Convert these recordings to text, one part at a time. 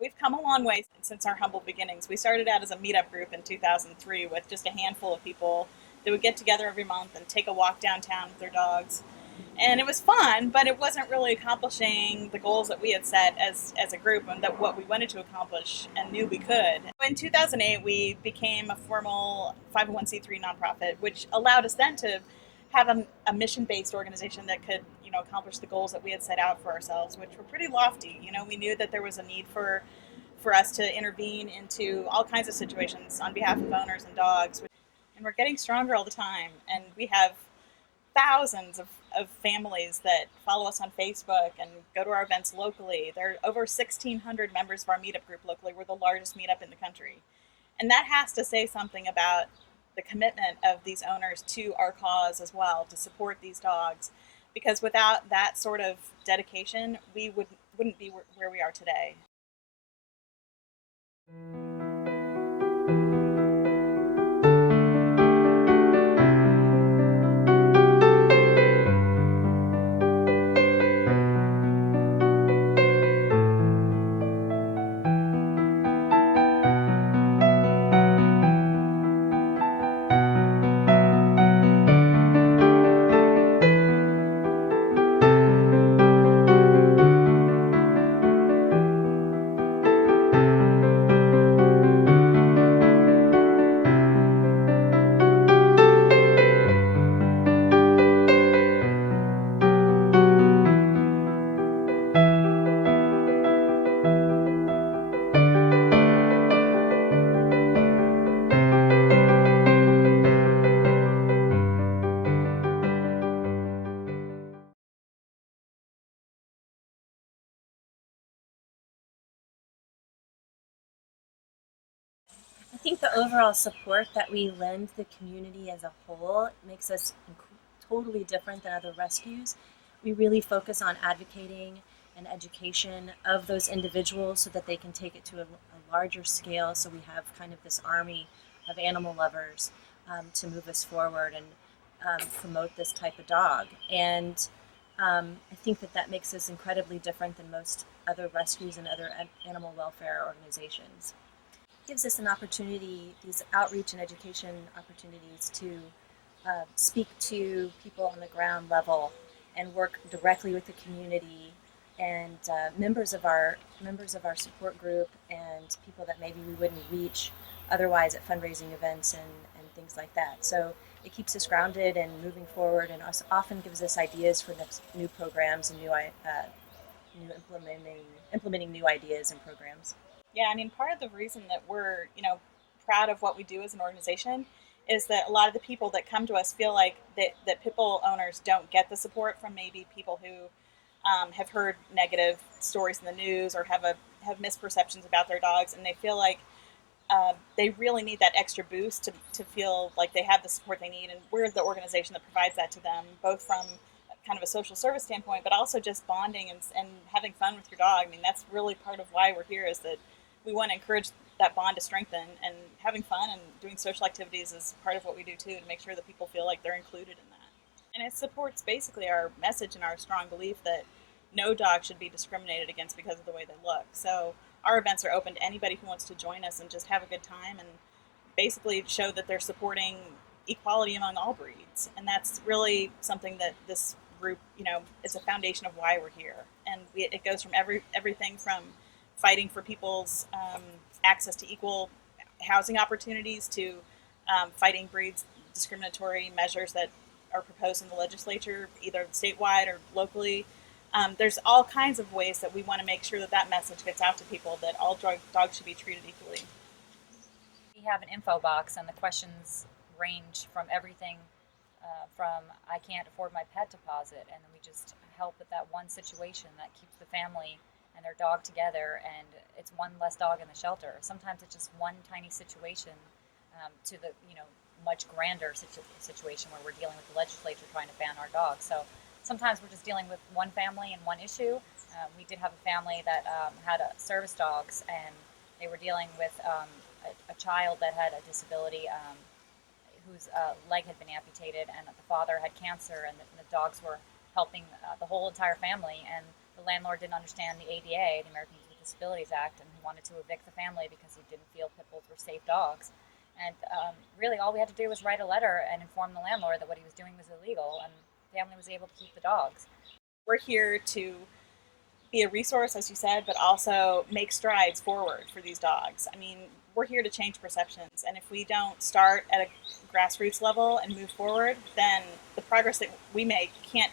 We've come a long way since our humble beginnings. We started out as a meetup group in 2003 with just a handful of people that would get together every month and take a walk downtown with their dogs. And it was fun, but it wasn't really accomplishing the goals that we had set as a group and that what we wanted to accomplish and knew we could. In 2008, we became a formal 501c3 nonprofit, which allowed us then to have a mission-based organization that could, accomplish the goals that we had set out for ourselves, which were pretty lofty. We knew that there was a need for us to intervene into all kinds of situations on behalf of owners and dogs. And we're getting stronger all the time. And we have thousands of families that follow us on Facebook and go to our events locally. There are over 1,600 members of our meetup group locally. We're the largest meetup in the country. And that has to say something about the commitment of these owners to our cause as well, to support these dogs. Because without that sort of dedication, we wouldn't be where we are today. I think the overall support that we lend the community as a whole makes us totally different than other rescues. We really focus on advocating and education of those individuals so that they can take it to a larger scale. So we have kind of this army of animal lovers to move us forward and promote this type of dog. And I think that makes us incredibly different than most other rescues and other animal welfare organizations. Gives us an opportunity, these outreach and education opportunities to speak to people on the ground level and work directly with the community and members of our support group and people that maybe we wouldn't reach otherwise at fundraising events and things like that. So it keeps us grounded and moving forward, and often gives us ideas for new programs and new implementing new ideas and programs. Yeah, I mean, part of the reason that we're, proud of what we do as an organization is that a lot of the people that come to us feel like that pit bull owners don't get the support from maybe people who have heard negative stories in the news or have misperceptions about their dogs, and they feel like they really need that extra boost to feel like they have the support they need. And we're the organization that provides that to them, both from kind of a social service standpoint, but also just bonding and having fun with your dog. I mean, that's really part of why we're here, is that we want to encourage that bond to strengthen, and having fun and doing social activities is part of what we do too, to make sure that people feel like they're included in that. And it supports basically our message and our strong belief that no dog should be discriminated against because of the way they look. So our events are open to anybody who wants to join us and just have a good time and basically show that they're supporting equality among all breeds. And that's really something that this group, is a foundation of why we're here. And it goes from everything from fighting for people's access to equal housing opportunities to fighting breeds discriminatory measures that are proposed in the legislature, either statewide or locally. There's all kinds of ways that we want to make sure that message gets out to people, that all dogs should be treated equally. We have an info box, and the questions range from everything from I can't afford my pet deposit, and then we just help with that one situation that keeps the family and their dog together, and it's one less dog in the shelter. Sometimes it's just one tiny situation to the much grander situation where we're dealing with the legislature trying to ban our dogs. So sometimes we're just dealing with one family and one issue. We did have a family that had service dogs, and they were dealing with a child that had a disability whose leg had been amputated, and the father had cancer, and the dogs were helping the whole entire family. And the landlord didn't understand the ADA, the Americans with Disabilities Act, and he wanted to evict the family because he didn't feel pit bulls were safe dogs. And really, all we had to do was write a letter and inform the landlord that what he was doing was illegal, and the family was able to keep the dogs. We're here to be a resource, as you said, but also make strides forward for these dogs. I mean, we're here to change perceptions, and if we don't start at a grassroots level and move forward, then the progress that we make can't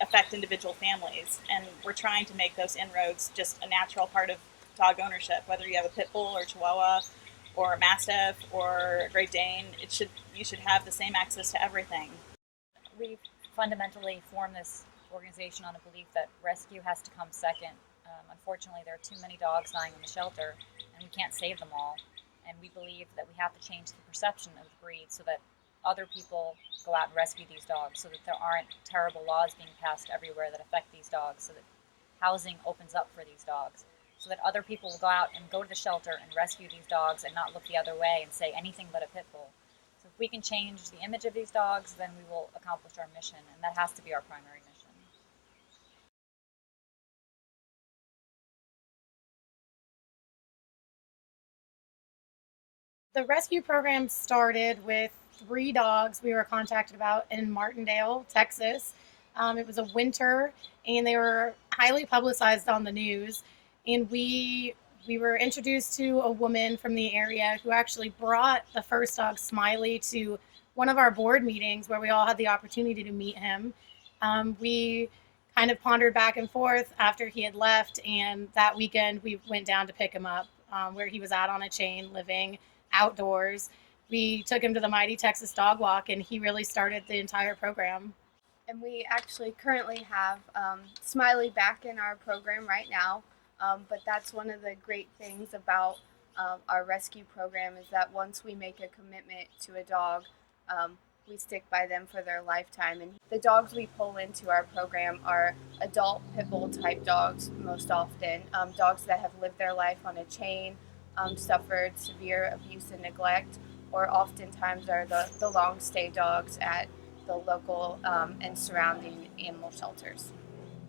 affect individual families. And we're trying to make those inroads just a natural part of dog ownership. Whether you have a pit bull or Chihuahua, or a Mastiff or a Great Dane, you should have the same access to everything. We fundamentally formed this organization on a belief that rescue has to come second. Unfortunately, there are too many dogs dying in the shelter, and we can't save them all. And we believe that we have to change the perception of the breed so that other people go out and rescue these dogs, so that there aren't terrible laws being passed everywhere that affect these dogs, so that housing opens up for these dogs, so that other people will go out and go to the shelter and rescue these dogs and not look the other way and say anything but a pit bull. So if we can change the image of these dogs, then we will accomplish our mission, and that has to be our primary mission. The rescue program started with 3 dogs we were contacted about in Martindale, Texas. It was a winter, and they were highly publicized on the news. And we were introduced to a woman from the area who actually brought the first dog, Smiley, to one of our board meetings where we all had the opportunity to meet him. We kind of pondered back and forth after he had left, and that weekend we went down to pick him up where he was at on a chain living outdoors. We took him to the Mighty Texas Dog Walk, and he really started the entire program. And we actually currently have Smiley back in our program right now. But that's one of the great things about our rescue program is that once we make a commitment to a dog, we stick by them for their lifetime. And the dogs we pull into our program are adult pit bull type dogs most often, dogs that have lived their life on a chain, suffered severe abuse and neglect, or oftentimes are the long stay dogs at the local and surrounding animal shelters.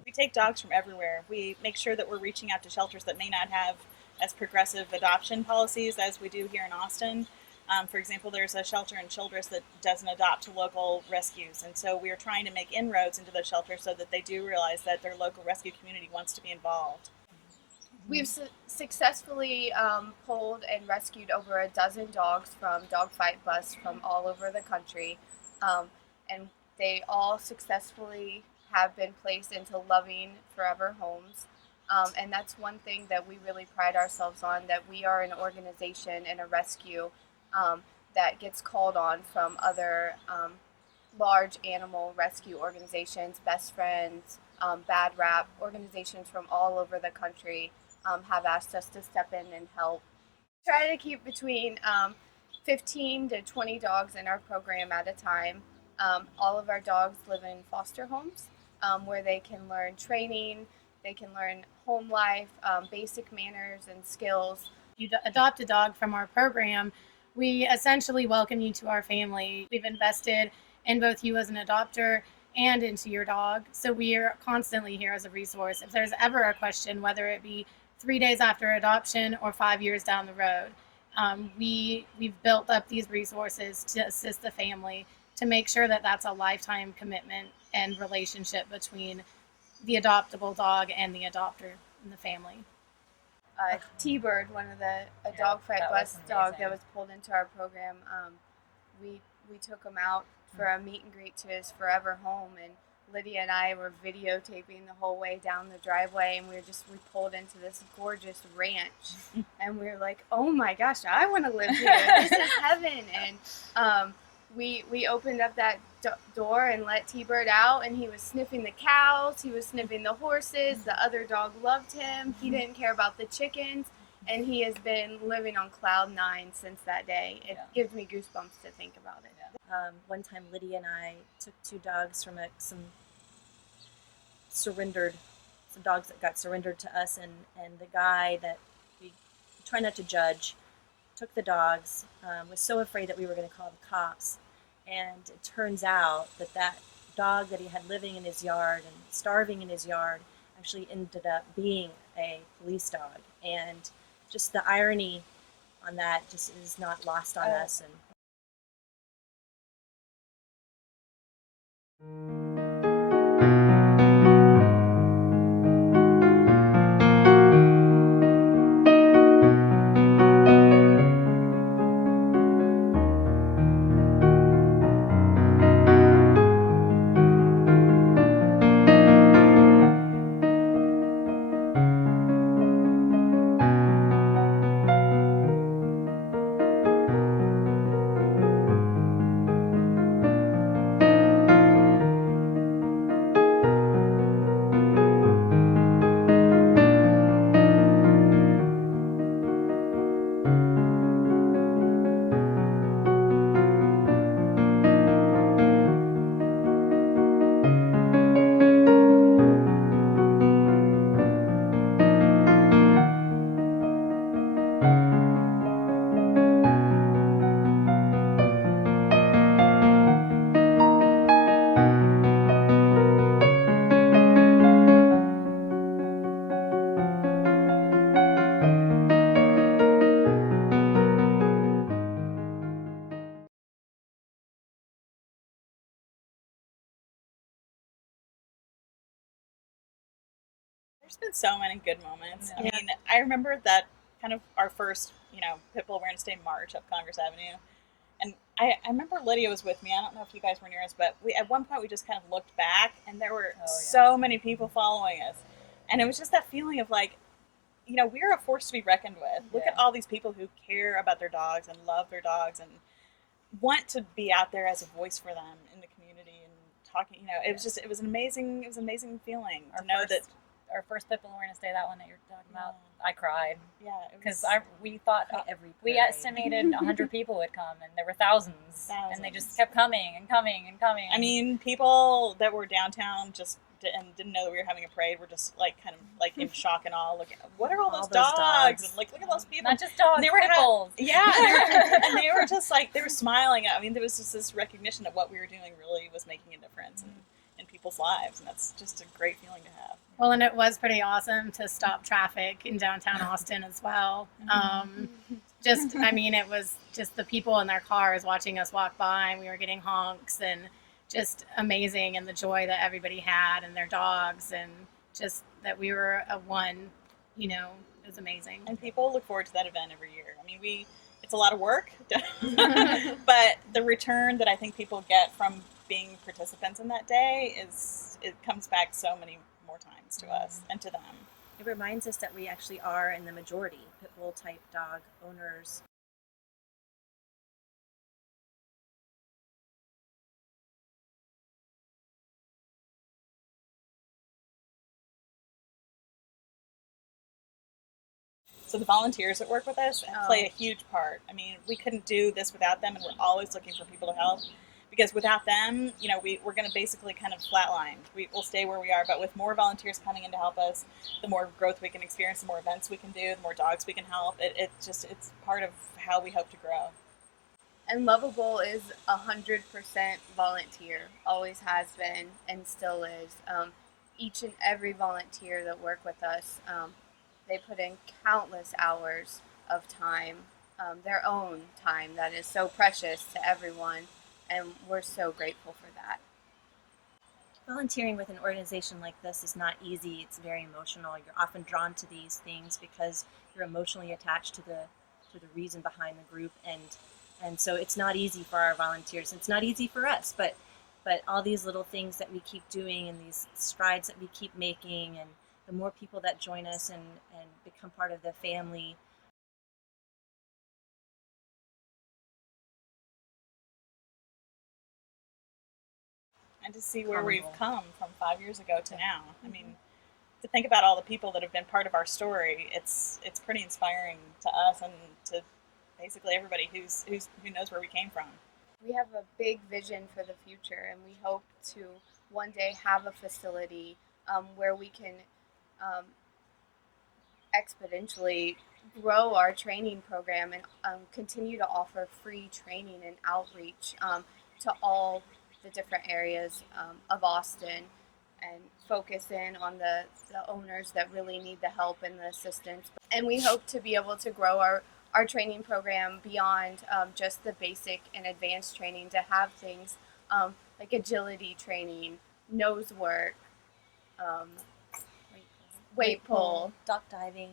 We take dogs from everywhere. We make sure that we're reaching out to shelters that may not have as progressive adoption policies as we do here in Austin. For example, there's a shelter in Childress that doesn't adopt to local rescues, and so we are trying to make inroads into those shelters so that they do realize that their local rescue community wants to be involved. We've successfully pulled and rescued over a dozen dogs from dogfight busts from all over the country, and they all successfully have been placed into loving forever homes. And that's one thing that we really pride ourselves on, that we are an organization and a rescue that gets called on from other large animal rescue organizations, Best Friends, Bad Rap, organizations from all over the country have asked us to step in and help. Try to keep between 15 to 20 dogs in our program at a time. All of our dogs live in foster homes where they can learn training, they can learn home life, basic manners and skills. You adopt a dog from our program, we essentially welcome you to our family. We've invested in both you as an adopter and into your dog, so we are constantly here as a resource. If there's ever a question, whether it be 3 days after adoption or 5 years down the road, we've built up these resources to assist the family, to make sure that that's a lifetime commitment and relationship between the adoptable dog and the adopter and the family. T-Bird, one of a dogfight bus dog that was pulled into our program, we took him out for a meet and greet to his forever home, and Lydia and I were videotaping the whole way down the driveway, and we pulled into this gorgeous ranch, and we were like, oh my gosh, I want to live here. This is heaven. And we opened up that door and let T-Bird out, and he was sniffing the cows, he was sniffing the horses, the other dog loved him, he didn't care about the chickens, and he has been living on cloud 9 since that day. It gives me goosebumps to think about it. One time Lydia and I took 2 dogs from some dogs that got surrendered to us, and the guy that we try not to judge took the dogs, was so afraid that we were going to call the cops, and it turns out that dog that he had living in his yard and starving in his yard actually ended up being a police dog. And just the irony on that just is not lost on us. And There's been so many good moments. Yeah. I mean, I remember that kind of our first, Pitbull Awareness Day march up Congress Avenue. And I remember Lydia was with me. I don't know if you guys were near us, but at one point we just kind of looked back and there were so many people following us. And it was just that feeling of like, we're a force to be reckoned with. Look at all these people who care about their dogs and love their dogs and want to be out there as a voice for them in the community and talking. It was an amazing feeling to know that. Our first Pitbull Awareness Day, that one that you're talking about, I cried. Yeah, because we thought we parade. estimated 100 people would come, and there were thousands, and they just kept coming and coming and coming. I mean, people that were downtown and didn't know that we were having a parade were just like kind of like in shock and awe. Like, what are all those dogs? And like, look at those people. Not just dogs, they were Pitbulls. And they were just like, they were smiling. I mean, there was just this recognition that what we were doing really was making a difference in people's lives, and that's just a great feeling to have. Well, and it was pretty awesome to stop traffic in downtown Austin as well. It was just the people in their cars watching us walk by, and we were getting honks, and just amazing, and the joy that everybody had, and their dogs, and just that we were a one, it was amazing. And people look forward to that event every year. I mean, it's a lot of work, but the return that I think people get from being participants in that day it comes back so many more times to us and to them. it reminds us that we actually are in the majority, Pitbull type dog owners. So the volunteers that work with us play a huge part. I mean, we couldn't do this without them, and we're always looking for people to help. Because without them, we're going to basically kind of flatline. We'll stay where we are, but with more volunteers coming in to help us, the more growth we can experience, the more events we can do, the more dogs we can help. It's part of how we hope to grow. And Lovable is 100% volunteer, always has been and still is. Each and every volunteer that work with us, they put in countless hours of time, their own time that is so precious to everyone, and we're so grateful for that. Volunteering with an organization like this is not easy. It's very emotional. You're often drawn to these things because you're emotionally attached to the reason behind the group, and so it's not easy for our volunteers. It's not easy for us, but all these little things that we keep doing and these strides that we keep making, and the more people that join us and become part of the family. And to see where we've come from 5 years ago to now. I mean, to think about all the people that have been part of our story, it's pretty inspiring to us and to basically everybody who knows where we came from. We have a big vision for the future, and we hope to one day have a facility where we can exponentially grow our training program and continue to offer free training and outreach to all the different areas of Austin, and focus in on the owners that really need the help and the assistance. And we hope to be able to grow our training program beyond just the basic and advanced training, to have things like agility training, nose work, um, weight pull, dock diving.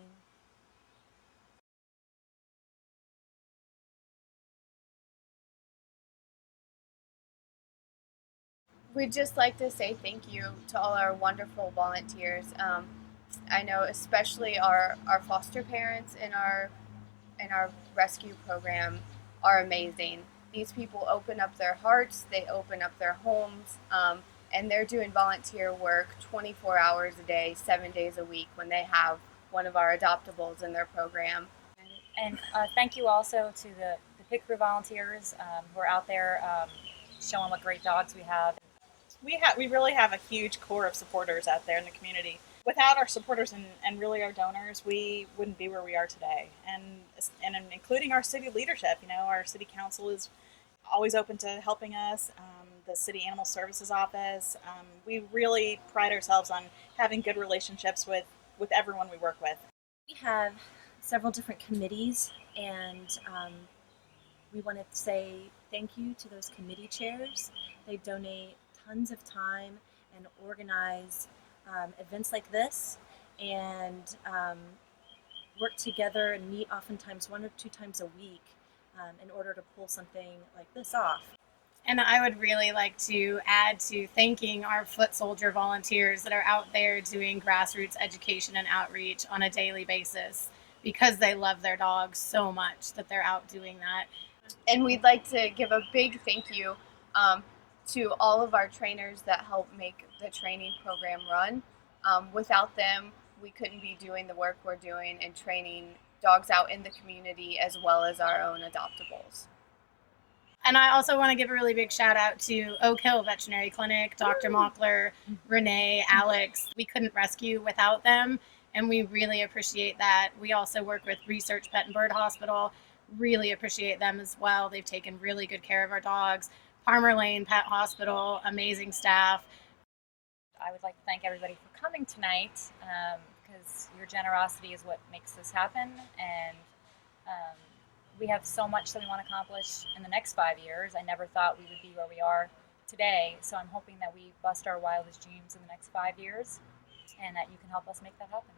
We'd just like to say thank you to all our wonderful volunteers. I know especially our foster parents in our rescue program are amazing. These people open up their hearts, they open up their homes, and they're doing volunteer work 24 hours a day, 7 days a week when they have one of our adoptables in their program. And thank you also to the pit crew volunteers who are out there showing what great dogs we have. We really have a huge core of supporters out there in the community. Without our supporters and really our donors, we wouldn't be where we are today. And including our city leadership, our city council is always open to helping us. The city animal services office. We really pride ourselves on having good relationships with everyone we work with. We have several different committees, and we want to say thank you to those committee chairs. They donate tons of time and organize events like this, and work together and meet oftentimes 1 or 2 times a week in order to pull something like this off. And I would really like to add to thanking our foot soldier volunteers that are out there doing grassroots education and outreach on a daily basis, because they love their dogs so much that they're out doing that. And we'd like to give a big thank you to all of our trainers that help make the training program run. Without them, we couldn't be doing the work we're doing and training dogs out in the community as well as our own adoptables. And I also want to give a really big shout out to Oak Hill Veterinary Clinic, Dr. Mockler, Renee, Alex. We couldn't rescue without them, and we really appreciate that. We also work with Research Pet and Bird Hospital. Really appreciate them as well. They've taken really good care of our dogs. Palmer Lane Pet Hospital, amazing staff. I would like to thank everybody for coming tonight, because your generosity is what makes this happen, and we have so much that we want to accomplish in the next 5 years. I never thought we would be where we are today, so I'm hoping that we bust our wildest dreams in the next 5 years, and that you can help us make that happen.